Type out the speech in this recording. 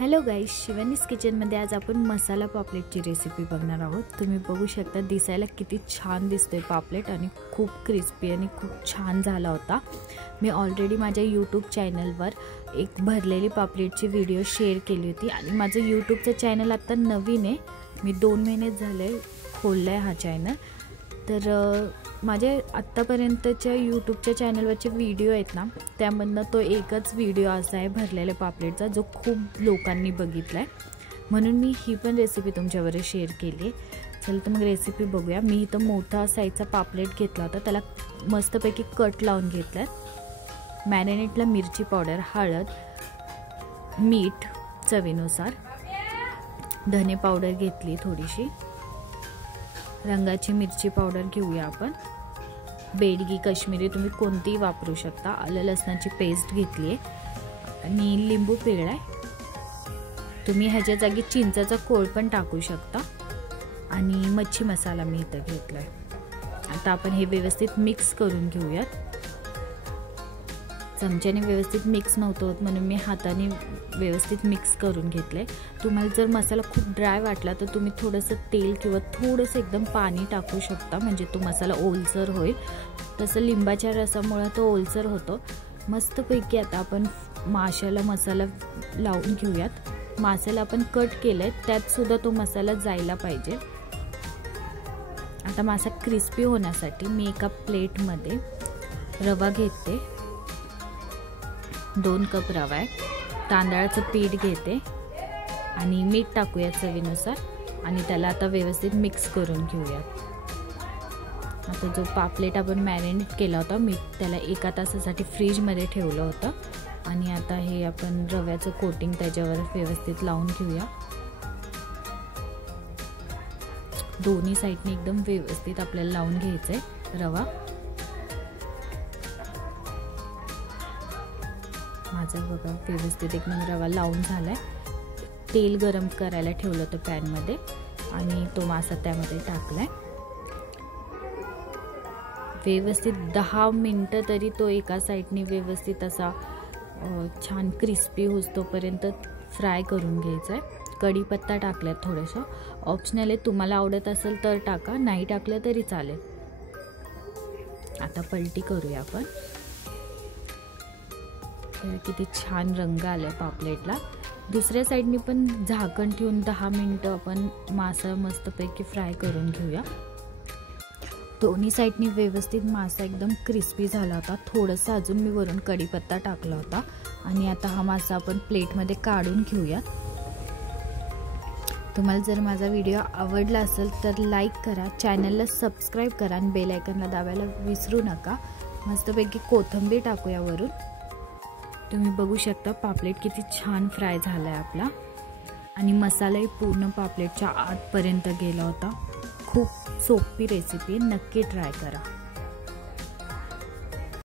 Hello guys, Shivani's किचनमध्ये आज आपण मसाला पापलेटची रेसिपी बघणार आहोत। तुम्ही बघू शकता दिसायला किती छान दिसतोय पापलेट आणि खूप क्रिस्पी आणि खूप छान झाला होता। मी ऑलरेडी माझ्या यूट्यूब चॅनलवर एक भरलेली पापलेटची व्हिडिओ शेअर केली होती आणि माझं यूट्यूबचं चॅनल आता नवीन आहे। मी 2 महिने झाले खोललाय हा चॅनल। तर माझे आत्तापर्यंतच्या यूट्यूबच्या चॅनलवरचे व्हिडिओ आहेत ना, त्यामधनं तो एकच व्हिडिओ असा आहे भरलेल्या पापलेटचा जो खूप लोकांनी बघितला आहे, म्हणून मी ही पण रेसिपी तुमच्यावर शेअर केली। चल तर मग रेसिपी बघूया। मी इथं मोठा साईजचा पापलेट घेतला होता, त्याला मस्तपैकी कट लावून घेतला। मॅरिनेटला मिरची पावडर, हळद, मीठ चवीनुसार, धने पावडर घेतली थोडीशी, रंगाची मिरची पावडर घेऊया आपण, बेडगी काश्मीरी तुम्ही कोणतीही वापरू शकता, आलं लसणाची पेस्ट घेतली आहे आणि लिंबू पिळलाय। तुम्ही ह्याच्या जागी चिंचाचा कोळ पण टाकू शकता आणि मच्छी मसाला मी इथं घेतलाय। आता आपण हे व्यवस्थित मिक्स करून घेऊयात। चमच्याने व्यवस्थित मिक्स नव्हतं होत म्हणून मी हाताने व्यवस्थित मिक्स करून घेतले। तुम्हाला जर मसाला खूप ड्राय वाटला तर तुम्ही थोडंसं तेल किंवा थोडंसं एकदम पाणी टाकू शकता, म्हणजे तो मसाला ओलसर होईल। तसं लिंबाच्या रसामुळे तो ओलसर होतो। मस्तपैकी आता आपण माशाला मसाला लावून घेऊयात। माशाला आपण कट केलंय, त्यात सुद्धा तो मसाला जायला पाहिजे। आता मासा क्रिस्पी होण्यासाठी मी एका प्लेटमध्ये रवा घेते, 2 कप रवा आहे, तांदळाचं पीठ घेते आणि मीठ टाकूया चवीनुसार आणि त्याला आता व्यवस्थित मिक्स करून घेऊया। आता जो पापलेट आपण मॅरिनेट केला होता, मी त्याला 1 तासासाठी फ्रीजमध्ये ठेवलं होतं आणि आता हे आपण रव्याचं कोटिंग त्याच्यावर व्यवस्थित लावून घेऊया। दोन्ही साईडने एकदम व्यवस्थित आपल्याला लावून घ्यायचंय रवा। माझा बघा व्यवस्थित एकदम रवा लावून झालाय। तेल गरम करायला ठेवलं होतं पॅनमध्ये आणि तो मासा त्यामध्ये टाकलाय। व्यवस्थित 10 मिनिटं तरी तो एका साईडने व्यवस्थित असा छान क्रिस्पी होईपर्यंत फ्राय करून घ्यायचा आहे। कढीपत्ता टाकलाय थोडंसं, ऑप्शनल आहे, तुम्हाला आवडत असेल तर टाका, नाही टाकलं तरी चालेल। आता पलटी करूया आपण। किती छान रंग आलाय पापलेटला। दुसऱ्या साईडनी पण झाकण ठेवून 10 मिनिटं आपण मासा मस्तपैकी फ्राय करून घेऊया। दोन्ही साईडनी व्यवस्थित मासा एकदम क्रिस्पी झाला होता। थोडंसं अजून मी वरून कढीपत्ता टाकला होता आणि आता हा मासा आपण प्लेटमध्ये काढून घेऊया। तुम्हाला जर माझा व्हिडिओ आवडला असेल तर लाईक करा, चॅनलला सबस्क्राईब करा आणि बेल आयकॉनला दाबायला विसरू नका। मस्तपैकी कोथिंबीर टाकूया वरून। तुम्ही बघू शकता पापलेट किती छान फ्राय झाला आहे आपला आणि मसालाही पूर्ण पापलेटच्या आतपर्यंत गेला होता। खूप सोपी रेसिपी, नक्की ट्राय करा।